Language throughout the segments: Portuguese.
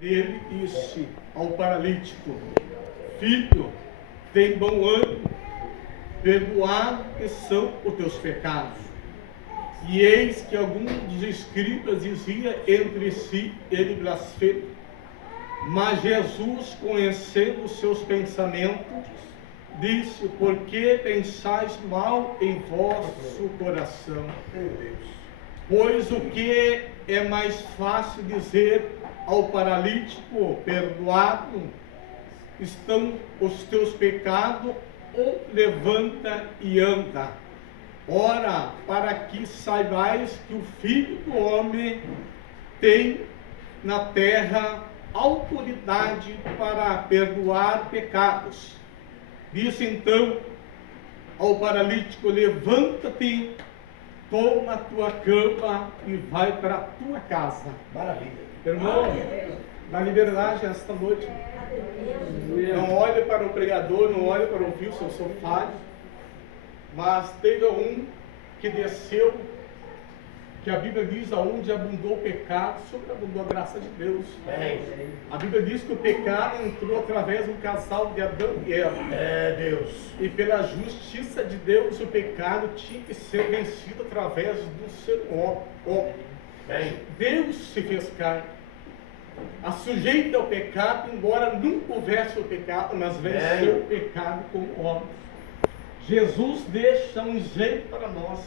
Ele disse ao paralítico: filho, tem bom ânimo, perdoados são os teus pecados. E eis que algum dos escribas dizia entre si: ele blasfema. Mas Jesus, conhecendo os seus pensamentos, disse: por que pensais mal em vosso coração? Pois o que é mais fácil dizer ao paralítico: perdoado estão os teus pecados, ou levanta e anda? Ora, para que saibais que o Filho do Homem tem na terra autoridade para perdoar pecados. Disse então ao paralítico: levanta-te, toma a tua cama e vai para a tua casa. Maravilha. Irmão, na liberdade esta noite. Não olhe para o pregador, não olhe para ouvir o seu sofá, mas teve um que desceu, que a Bíblia diz: aonde abundou o pecado, sobreabundou a graça de Deus. A Bíblia diz que o pecado entrou através do casal de Adão e Eva. Deus. E pela justiça de Deus, o pecado tinha que ser vencido através do ser homem. Deus se fez carne, sujeito ao pecado, embora nunca houvesse o pecado, mas venceu o pecado como homem. Jesus deixa um exemplo para nós,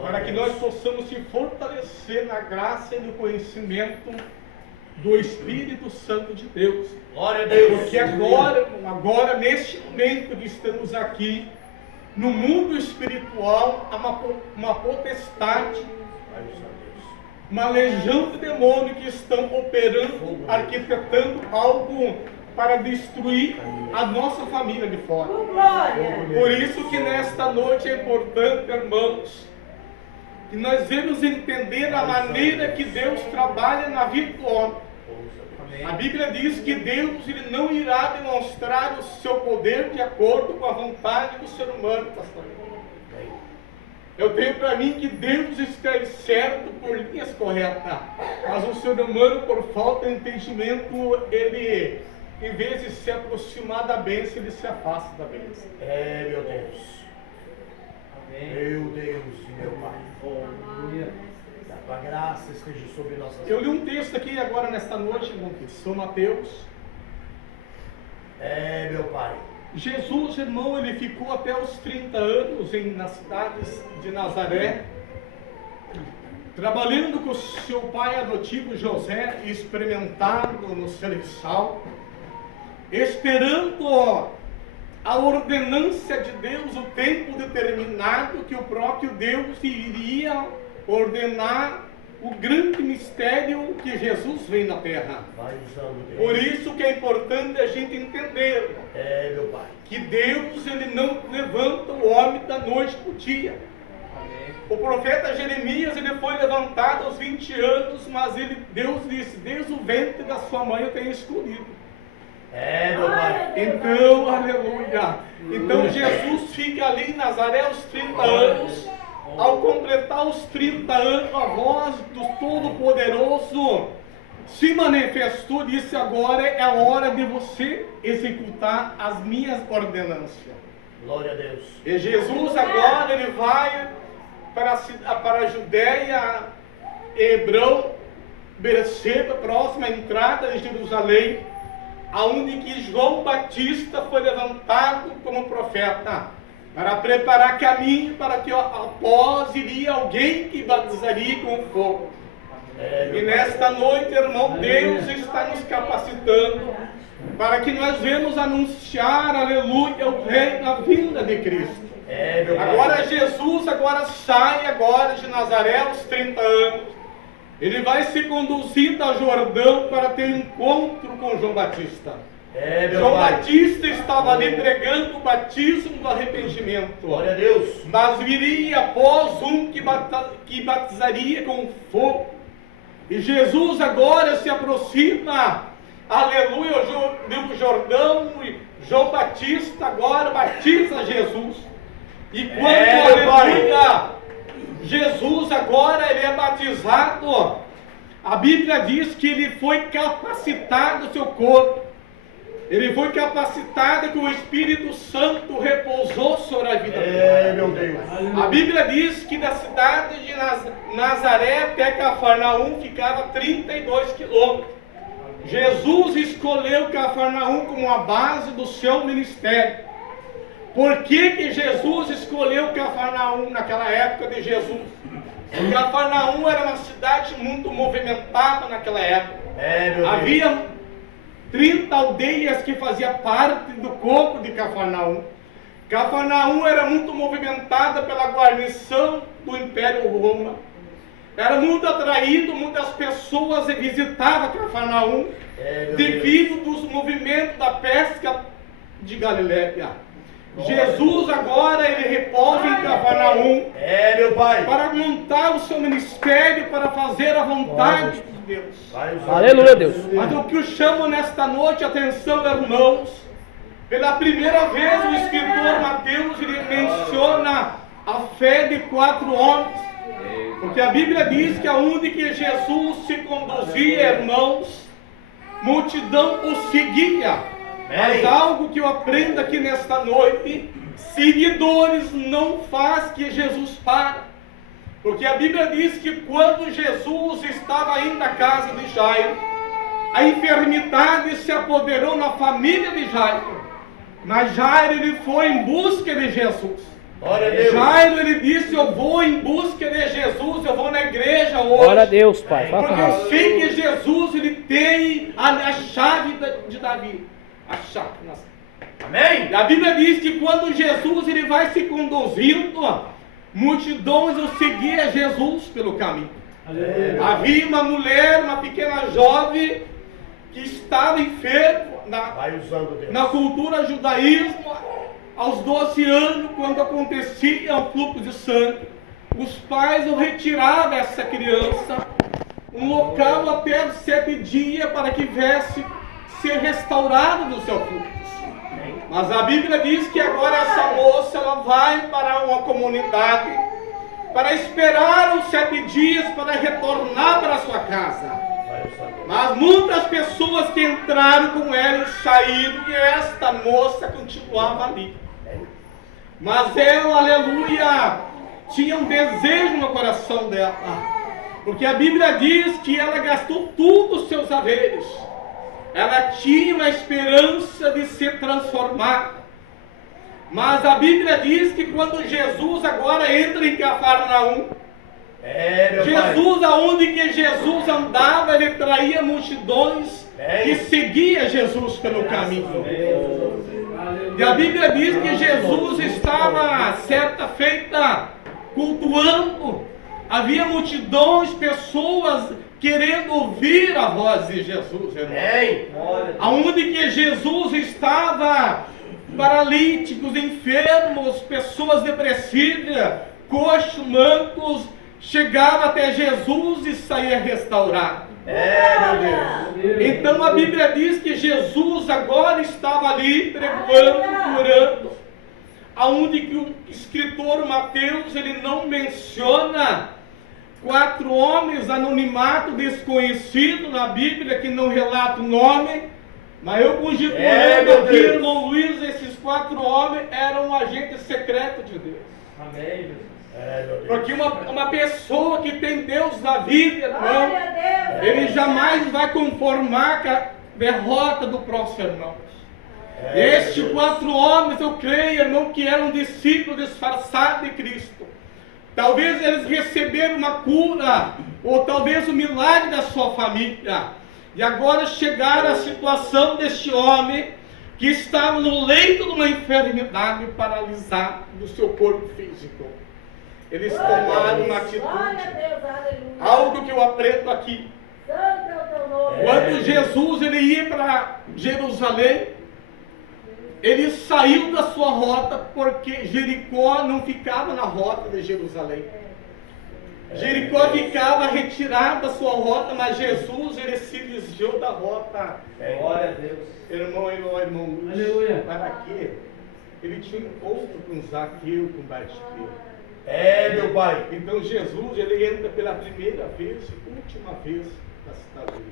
para que nós possamos se fortalecer na graça e no conhecimento do Espírito Santo de Deus. Glória a Deus. Porque agora neste momento que estamos aqui, no mundo espiritual, há uma potestade, uma legião de demônios que estão operando, arquitetando algo para destruir a nossa família de fora. Por isso que nesta noite é importante, irmãos, que nós devemos entender a maneira que Deus trabalha na vida do homem. A Bíblia diz que Deus ele não irá demonstrar o seu poder de acordo com a vontade do ser humano, pastor. Eu tenho para mim que Deus está certo por linhas corretas, mas o ser humano, por falta de entendimento, ele, em vez de se aproximar da bênção, ele se afasta da bênção. Meu Deus. Amém. Meu Deus e meu Pai. Que a tua graça esteja sobre nossas vidas. Eu li um texto aqui agora nesta noite, irmão, São Mateus. Meu Pai. Jesus, irmão, ele ficou até os 30 anos nas cidades de Nazaré, trabalhando com seu pai adotivo José, experimentado no serviçal, esperando a ordenância de Deus, o tempo determinado que o próprio Deus iria ordenar o grande mistério que Jesus vem na terra. Por isso que é importante a gente entender meu Pai, que Deus ele não levanta o homem da noite para o dia. Amém. O profeta Jeremias ele foi levantado aos 20 anos, mas Deus disse: desde o ventre da sua mãe eu tenho escolhido. Meu Pai. Então, aleluia. Então Jesus fica ali em Nazaré aos 30 anos. Ao completar os 30 anos, a voz do Todo-Poderoso se manifestou e disse: agora é a hora de você executar as minhas ordenâncias. Glória a Deus. E Jesus agora ele vai para a Judéia, Hebrão, Berseba, próxima à entrada de Jerusalém, aonde que João Batista foi levantado como profeta, para preparar caminho para que após iria alguém que batizaria com fogo. E nesta noite, irmão, Deus está nos capacitando para que nós venhamos anunciar, aleluia, o reino, a vinda de Cristo. Agora Jesus sai agora de Nazaré aos 30 anos. Ele vai ser conduzido a Jordão para ter um encontro com João Batista. João Batista estava ali pregando o batismo do arrependimento. Glória a Deus. Mas viria após um que batizaria com fogo. E Jesus agora se aproxima, aleluia, do Jordão, e João Batista agora batiza Jesus. E quando, aleluia, Jesus agora ele é batizado, a Bíblia diz que ele foi capacitado o seu corpo. Ele foi capacitado que o Espírito Santo repousou sobre a vida dele. Meu Deus. A Bíblia diz que da cidade de Nazaré até Cafarnaum ficava 32 quilômetros. Jesus escolheu Cafarnaum como a base do seu ministério. Por que Jesus escolheu Cafarnaum naquela época de Jesus? Cafarnaum era uma cidade muito movimentada naquela época. Havia 30 aldeias que faziam parte do corpo de Cafarnaum. Cafarnaum era muito movimentada pela guarnição do Império Romano. Era muito atraído, muitas pessoas visitavam Cafarnaum devido dos movimentos da pesca de Galiléia. Jesus agora ele repousa em Cafarnaum meu Pai, para montar o seu ministério, para fazer a vontade de Deus. Aleluia, Deus. Mas o que eu chamo nesta noite, atenção, irmãos, pela primeira vez o escritor Mateus ele menciona a fé de 4 homens, porque a Bíblia diz que aonde que Jesus se conduzia, irmãos, multidão o seguia. Mas algo que eu aprendo aqui nesta noite, seguidores não faz que Jesus pare. Porque a Bíblia diz que quando Jesus estava indo à casa de Jairo, a enfermidade se apoderou na família de Jairo. Mas Jairo ele foi em busca de Jesus. Jairo ele disse, eu vou em busca de Jesus, eu vou na igreja hoje. Glória a Deus, Pai. Porque eu sei que Jesus ele tem a chave de Davi. A chave. Amém? A Bíblia diz que quando Jesus ele vai se conduzindo, multidões o seguia Jesus pelo caminho. Havia uma mulher, uma pequena jovem que estava enferma na cultura judaísmo. Aos 12 anos, quando acontecia um fluxo de sangue, os pais o retiravam essa criança um local até 7 dias para que viesse ser restaurado do seu fluxo. Mas a Bíblia diz que agora essa moça ela vai para uma comunidade para esperar os 7 dias para retornar para a sua casa. Mas muitas pessoas que entraram com ela e saíram, e esta moça continuava ali. Mas ela, aleluia, tinha um desejo no coração dela, porque a Bíblia diz que ela gastou tudo os seus haveres. Ela tinha uma esperança de se transformar. Mas a Bíblia diz que quando Jesus agora entra em Cafarnaum, Jesus, aonde que Jesus andava, ele traía multidões que seguia Jesus pelo caminho. E a Bíblia diz que Jesus estava certa feita cultuando. Havia multidões, pessoas querendo ouvir a voz de Jesus, irmão. Aonde que Jesus estava, paralíticos, enfermos, pessoas depressivas, coxos, mancos, chegava até Jesus e saía restaurado. Meu Deus. Então a Bíblia diz que Jesus agora estava ali pregando, curando. Aonde que o escritor Mateus ele não menciona 4 homens anonimato desconhecido na Bíblia que não relata o nome, mas eu conjecturando aqui, irmão Luiz, esses 4 homens eram um agente secreto de Deus. Amém, Jesus. Porque uma pessoa que tem Deus na vida, irmão, ele jamais vai conformar com a derrota do próximo irmão. Estes 4 homens, eu creio, irmão, que eram discípulos disfarçados de Cristo. Talvez eles receberam uma cura, ou talvez o milagre da sua família. E agora chegaram à situação deste homem que estava no leito de uma enfermidade paralisada do seu corpo físico. Eles tomaram uma atitude. Algo que eu aprendo aqui. Quando Jesus ele ia para Jerusalém, ele saiu da sua rota, porque Jericó não ficava na rota de Jerusalém. Jericó ficava retirada da sua rota, mas Jesus ele se desviou da rota. Glória a Deus. Irmão Luiz, Aleluia. para quê? Ele tinha um encontro com Zaqueu, com Bartimeu. Meu Pai. Então Jesus ele entra pela primeira vez, última vez, da cidade.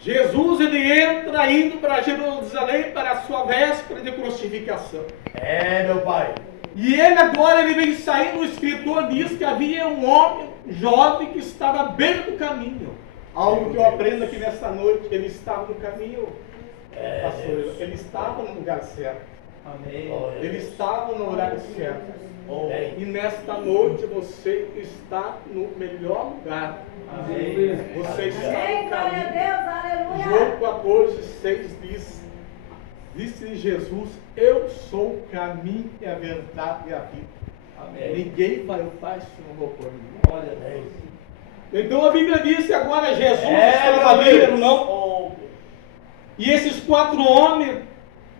Jesus, ele entra indo para Jerusalém para a sua véspera de crucificação. É, meu Pai. E ele agora, ele vem saindo, o escritor diz que havia um homem jovem que estava à beira do caminho. Algo que eu aprendo aqui nesta noite, ele estava no caminho, pastor, ele estava no lugar certo. Amém. Ele estava no horário certo. E nesta noite você está no melhor lugar. Amém. Você está no Glória a caminho. Deus, aleluia. João 14:6 diz: disse Jesus, eu sou o caminho e a verdade e a vida. Amém. Ninguém vai ao Pai se não for por mim. Olha a Deus. Então a Bíblia diz que agora Jesus É, estava meu Deus. ali, não? E esses 4 homens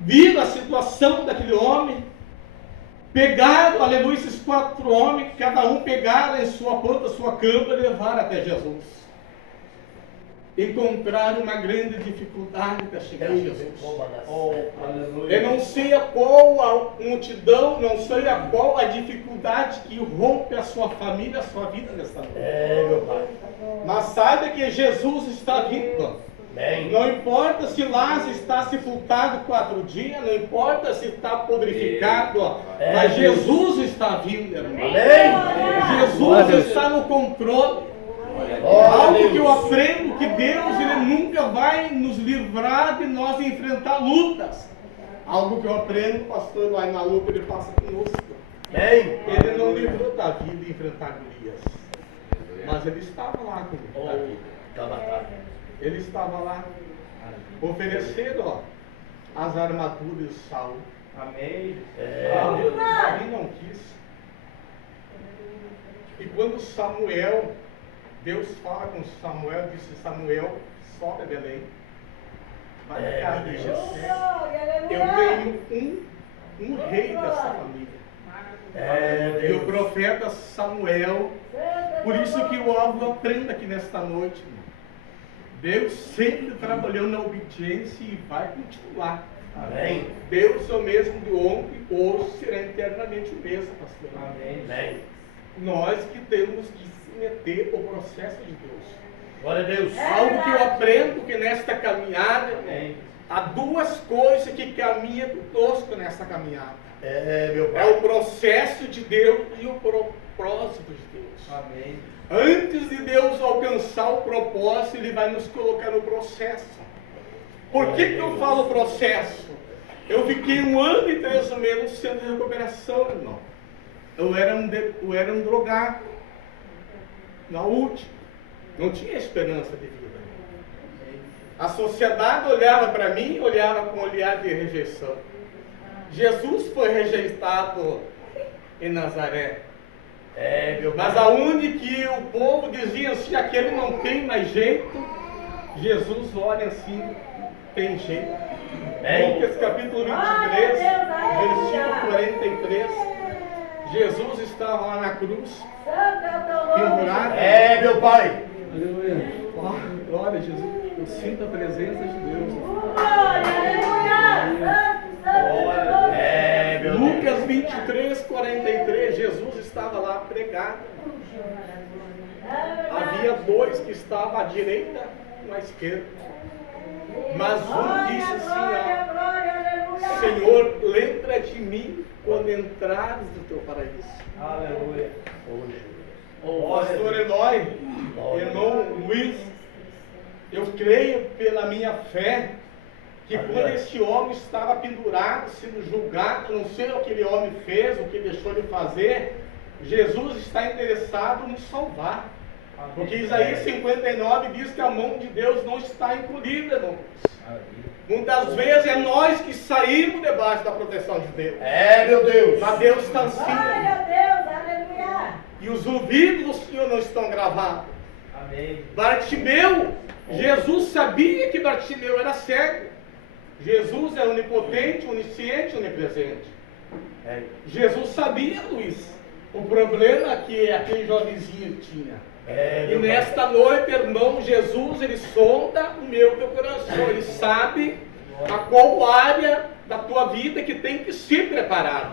viram a situação daquele homem, pegaram, aleluia, esses 4 homens, cada um pegaram em sua ponta, sua cama e levaram até Jesus. Encontraram uma grande dificuldade para chegar a Jesus. Aleluia. Eu não sei a qual a multidão, não sei a qual a dificuldade que rompe a sua família, a sua vida nesta noite. É, meu Pai. Mas saiba que Jesus está vindo. Amém. Não importa se Lázaro está sepultado 4 dias, não importa se está podrificado, mas Jesus está vindo, irmão. Amém. Jesus está no controle. Algo que eu aprendo que Deus, ele nunca vai nos livrar de nós enfrentar lutas. Algo que eu aprendo, pastor, lá na luta ele passa conosco. Amém. Ele não livrou Davi de enfrentar Golias, mas ele estava lá com Davi. Da batalha. Ele estava lá oferecendo as armaduras de Saul. Amém. Davi não quis. E quando Samuel, Deus fala com Samuel, disse: Samuel, sobe a Belém, vai na casa de Jessé. Eu tenho um rei dessa família. E o profeta Samuel. Por isso que eu aprendo aqui nesta noite, irmão. Deus sempre trabalhou na obediência e vai continuar. Amém. Deus é o mesmo de ontem, hoje será eternamente o mesmo, pastor. Amém. Amém. Nós que temos que se meter ao processo de Deus. Glória a Deus. Algo que eu aprendo que nesta caminhada, Amém. há 2 coisas que caminham conosco nessa caminhada. É, meu É Pai. o processo de Deus e o propósito de Deus. Amém. Antes de Deus alcançar o propósito, Ele vai nos colocar no processo. Por que eu falo processo? Eu fiquei 1 ano e 3 meses no centro de recuperação, irmão. Eu era um drogado. Na última. Não tinha esperança de vida. A sociedade olhava para mim, olhava com um olhar de rejeição. Jesus foi rejeitado em Nazaré. É, meu Pai. Mas aonde que o povo dizia assim, aquele não tem mais jeito, Jesus olha assim, tem jeito. Lucas capítulo 23, versículo 43, Jesus estava lá na cruz, pendurado. É, meu Pai. Oh, glória a Jesus, eu sinto a presença de Deus. É, meu Deus. Lucas 23, 43, Jesus estava lá pregado. Havia 2 que estavam à direita e à esquerda. Mas um disse assim, Senhor, lembra de mim quando entrares no teu paraíso. Aleluia. Pastor Eloy, irmão Luiz, eu creio pela minha fé que quando esse homem estava pendurado, sendo julgado, não sei o que aquele homem fez, o que deixou de fazer, Jesus está interessado em salvar. Porque Isaías 59 diz que a mão de Deus não está encolhida, irmãos. Muitas vezes é nós que saímos debaixo da proteção de Deus. É, meu Deus. Mas Deus está assim. Aleluia. E os ouvidos do Senhor não estão gravados. Amém. Bartimeu, Jesus sabia que Bartimeu era cego. Jesus é onipotente, onisciente, onipresente. Jesus sabia, Luiz, o problema que aquele jovenzinho tinha. E nesta noite, irmão, Jesus, ele sonda o meu teu coração. Ele sabe a qual área da tua vida que tem que ser preparado.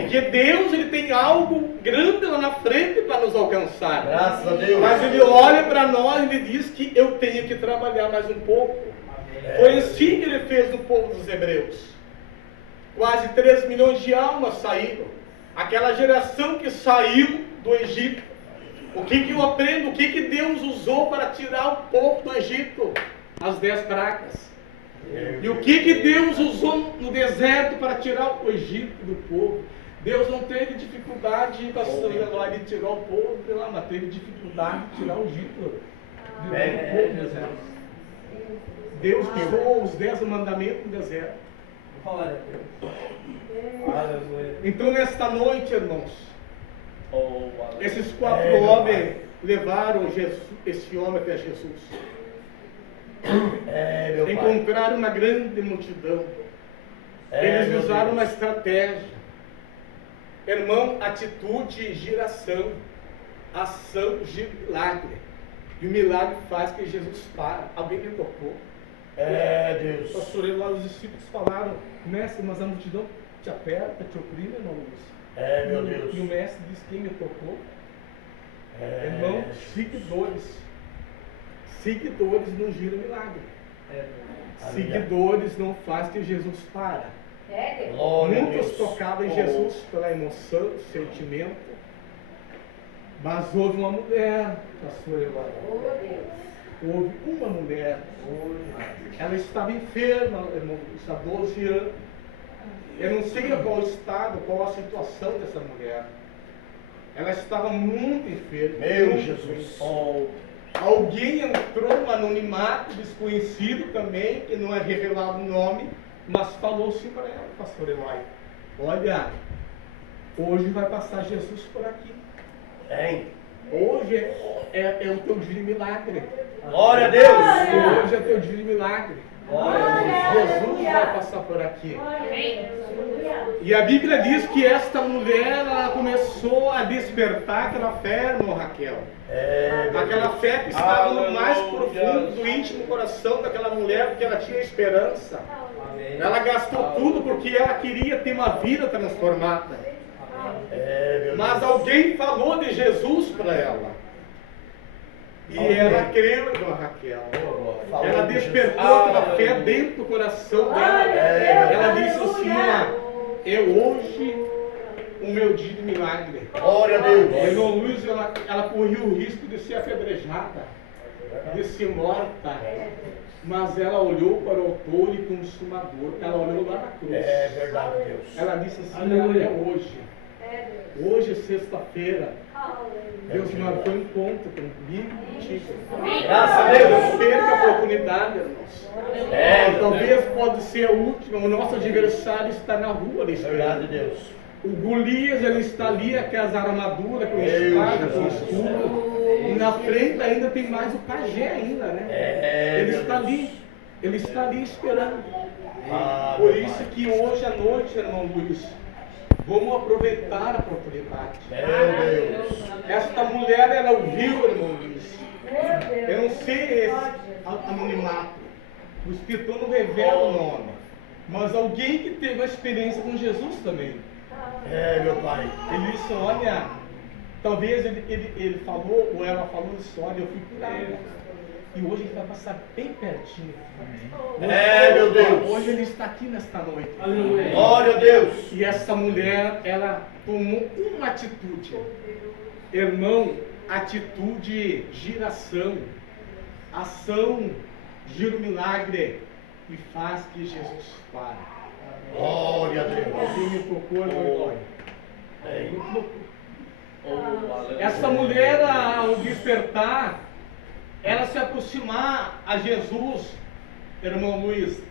Porque Deus, ele tem algo grande lá na frente para nos alcançar. Graças a Deus. Mas ele olha para nós e ele diz que eu tenho que trabalhar mais um pouco. Foi assim que ele fez no povo dos hebreus. Quase 3 milhões de almas saíram. Aquela geração que saiu do Egito. O que eu aprendo? O que Deus usou para tirar o povo do Egito? As 10 pragas. E o que Deus usou no deserto para tirar o Egito do povo? Deus não teve dificuldade de tirar o povo de lá, mas teve dificuldade de tirar o Egito do povo. Deus usou os 10 mandamentos no deserto. Glória a Deus. Aleluia. Então, nesta noite, irmãos, esses 4 meu homens levaram esse homem até Jesus. Meu Pai. Encontraram uma grande multidão. Eles meu usaram Deus. uma estratégia. Irmão, atitude, giração. Ação, gira milagre. E o milagre faz que Jesus para. Alguém me tocou. Deus. Pastor, lá os discípulos falaram: mestre, mas a multidão te aperta, te oprime, irmão Luiz. Meu Deus. E o mestre disse: quem me tocou? Irmão, seguidores. Seguidores não giram milagre. Seguidores não faz que Jesus para. Glória a Muitos Deus. tocavam em Jesus pela emoção, sentimento. Mas houve uma mulher, pastor Eloy. Houve uma mulher. Ela estava enferma, irmão, há 12 anos. Eu não sei qual o estado, qual a situação dessa mulher. Ela estava muito enferma. Meu muito Jesus. enferma. Alguém entrou no anonimato, desconhecido também, que não é revelado o nome, mas falou assim para ela, pastor Eloy: olha, hoje vai passar Jesus por aqui. Hoje é o teu dia de milagre. Glória a Deus. Hoje é teu dia de milagre. Jesus vai passar por aqui. E a Bíblia diz que esta mulher, ela começou a despertar aquela fé, irmão Raquel. Aquela fé que estava no mais profundo do íntimo coração daquela mulher, porque ela tinha esperança. Ela gastou tudo porque ela queria ter uma vida transformada. Mas alguém falou de Jesus para ela. E ela creu, irmã Raquel. Ela despertou aquela fé dentro do coração dela. Ela disse assim: é hoje o meu dia de milagre. Glória a Deus. Irmão Luiz, ela corria o risco de ser apedrejada, de ser morta. Mas ela olhou para o autor e consumador. Ela olhou lá na cruz. Verdade, Deus. Ela disse assim: é hoje. Hoje, sexta-feira, Deus marcou um encontro comigo e contigo. Graças a Deus. Não perca a oportunidade, irmãos. Talvez pode ser a última. O nosso adversário está na rua. Verdade, Deus. O Golias, ele está ali, aquelas armaduras com espada, com escudo. E na frente ainda tem mais o pajé ainda, né? Ele está ali. Ele está ali esperando. Por isso que hoje à noite, irmão Luiz, vamos aproveitar a oportunidade. Meu Deus. Esta mulher, ela ouviu, irmão Luiz. Eu não sei esse anonimato. O escritor não revela o nome. Mas alguém que teve uma experiência com Jesus também. Meu Pai. Ele disse: olha, talvez ele falou, ou ela falou isso: olha, eu fui curado. E hoje ele vai passar bem pertinho. Meu Deus. Hoje ele está aqui nesta noite. Glória a Deus. E essa mulher, ela tomou uma atitude. Irmão, atitude, giração. Ação, gira o milagre e faz que Jesus pare. Glória a Deus. Alguém me tocou, irmão? Essa mulher, ao despertar, ela se aproximar a Jesus, irmão Luiz,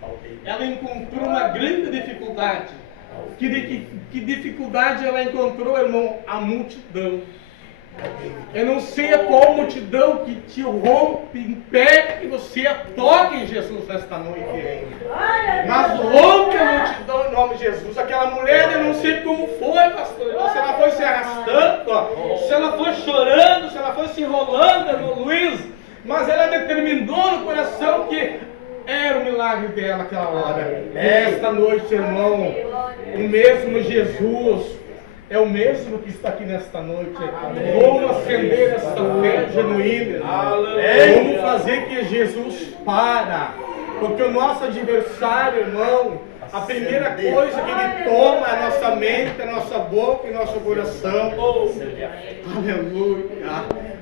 ela encontrou uma grande dificuldade. Que dificuldade ela encontrou, irmão? A multidão. Eu não sei qual multidão que te rompe, impede que você toque em Jesus nesta noite. Mas rompe a multidão em nome de Jesus. Aquela mulher, eu não sei como foi, pastor. Se ela foi se arrastando, se ela foi chorando, se ela foi se enrolando, irmão Luiz. Mas ela determinou no coração que era o milagre dela aquela hora. Esta noite, irmão, O mesmo Jesus é o mesmo que está aqui nesta noite. Vamos acender essa fé genuína. Vamos fazer que Jesus para. Porque o nosso adversário, irmão, a primeira coisa que ele toma é a nossa mente, a nossa boca e nosso coração. Aleluia.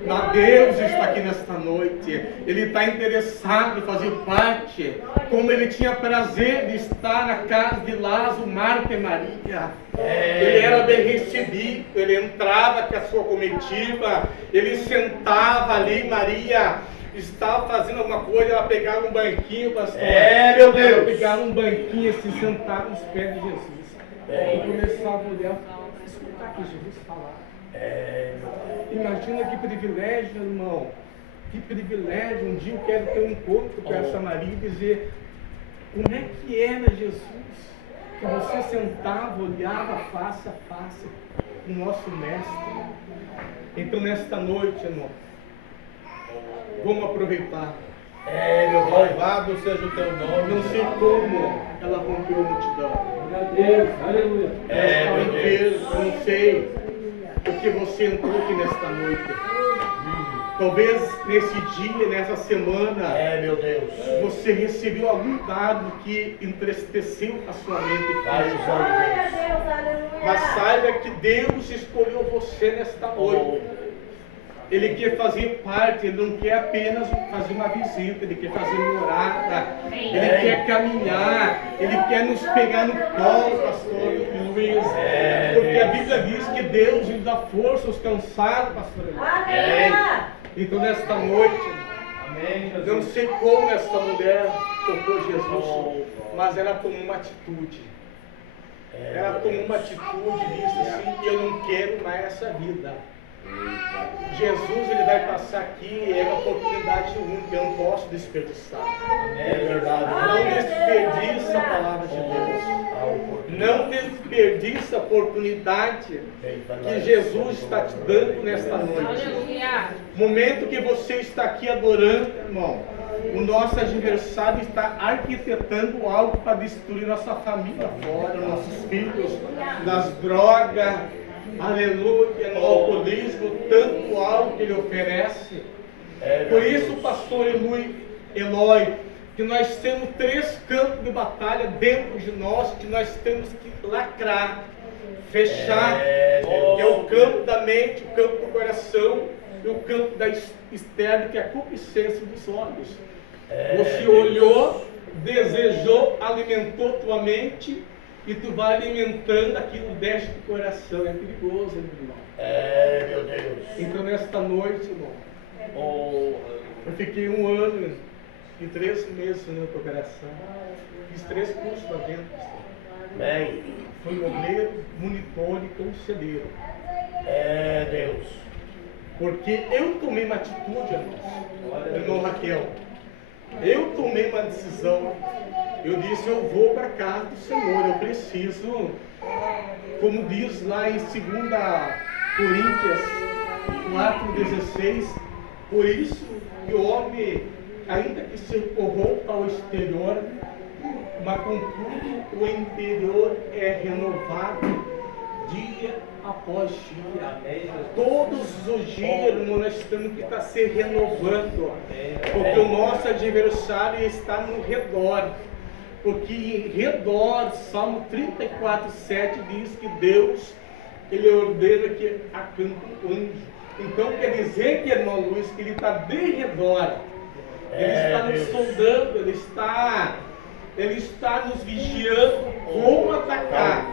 Mas Deus está aqui nesta noite. Ele está interessado em fazer parte, como ele tinha prazer de estar na casa de Lázaro, Marta e Maria. Ele era bem recebido, ele entrava com a sua comitiva, ele sentava ali, Maria estava fazendo alguma coisa, ela pegava um banquinho, pastor. Meu Deus! Ela pegava um banquinho e se sentava nos pés de Jesus. E começava a olhar, escutar que Jesus falava. Imagina que privilégio, irmão. Que privilégio. Um dia eu quero ter um encontro com essa Maria e dizer como é que era Jesus. Que você sentava, olhava face a face o nosso mestre. Então nesta noite, irmão, vamos aproveitar. Meu louvado seja o teu nome. Não sei como ela rompeu a multidão. Aleluia. Eu não sei porque você entrou aqui nesta noite. Talvez nesse dia, nessa semana, Meu Deus. você recebeu algum dado que entristeceu a sua mente. Pai, os olhos Glória a deles. Deus, aleluia. Mas saiba que Deus escolheu você nesta noite. Ele quer fazer parte, ele não quer apenas fazer uma visita, ele quer fazer morada, ele quer caminhar, ele quer nos pegar no colo, pastor Luiz. Porque a Bíblia diz que Deus lhe dá força aos cansados, pastor Luiz. Aleluia. Então nesta noite, não sei como essa mulher tocou Jesus, mas ela tomou uma atitude. Ela tomou uma atitude e disse assim: eu não quero mais essa vida. Jesus, ele vai passar aqui, é uma oportunidade única, eu não posso desperdiçar. Verdade. Não desperdiça a palavra de Deus. Não desperdiça a oportunidade que Jesus está te dando nesta noite. Momento que você está aqui adorando, irmão, o nosso adversário está arquitetando algo para destruir nossa família fora, nossos filhos, nas drogas. Aleluia, no alcoolismo, tanto algo que ele oferece. Por isso, pastor Eloy, que nós temos 3 campos de batalha dentro de nós, que nós temos que lacrar, fechar, que é o campo da mente, o campo do coração e o campo da externa, que é a concupiscência dos olhos. Você olhou, desejou, alimentou tua mente, e tu vai alimentando aquilo que desce do coração. É perigoso, irmão. Meu Deus. Então nesta noite, irmão, eu fiquei 1 ano e 3 meses no meu coração. Fiz 3 cursos lá dentro. Amém. Fui obreiro, monitor e conselheiro. Deus. Porque eu tomei uma atitude, irmão Raquel. Eu tomei uma decisão. Eu disse: eu vou para a casa do Senhor. Eu preciso, como diz lá em 2 Coríntios 4,16, por isso que o homem, ainda que se corrompa ao exterior, mas contudo o interior é renovado dia após dia. Todos os dias, irmão, nós temos que estar se renovando, porque o nosso adversário está no redor. Porque em redor, Salmo 34,7 diz que Deus, ele ordena que acampe um anjo. Então quer dizer que, irmão Luiz, que ele está de redor. Ele está nos soldando, ele está nos vigiando como atacar.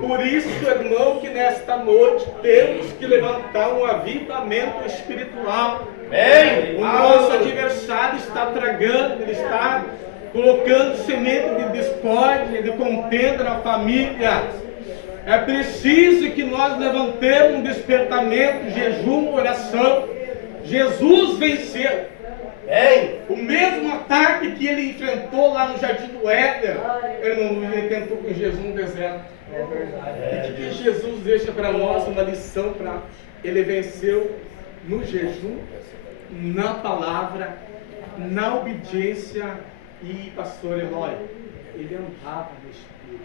Por isso, irmão, que nesta noite temos que levantar um avivamento espiritual. O nosso adversário está tragando, ele está colocando semente de discórdia, de contenda na família. É preciso que nós levantemos um despertamento, jejum, oração. Jesus venceu. O mesmo ataque que ele enfrentou lá no Jardim do Éden, ele tentou com Jesus no deserto. E que Jesus deixa para nós uma lição para ele venceu no jejum, na palavra, na obediência. E pastor Eloy, ele andava no Espírito.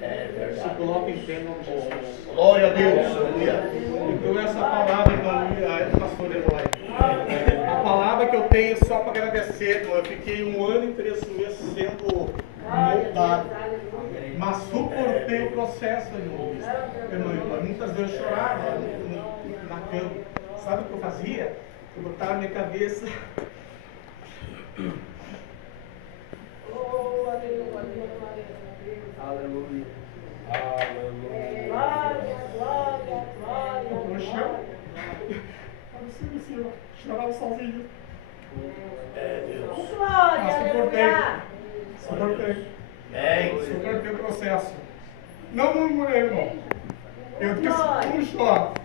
É Se verdade. coloca em pé em nome de Jesus. Glória a Deus. Aleluia. Então essa palavra, pastor Eloy, a palavra que eu tenho é só para agradecer, irmão. Eu fiquei 1 ano e 3 meses sendo moldado, mas suportei o processo, irmão. Muitas vezes eu chorava na cama. Sabe o que eu fazia? Eu botava a minha cabeça. Aleluia. No chão. Chorava sozinho. É Deus. Glória, aleluia. Suportei. Amém. Suportei o processo. Não murmurei, irmão. Eu disse, não chora.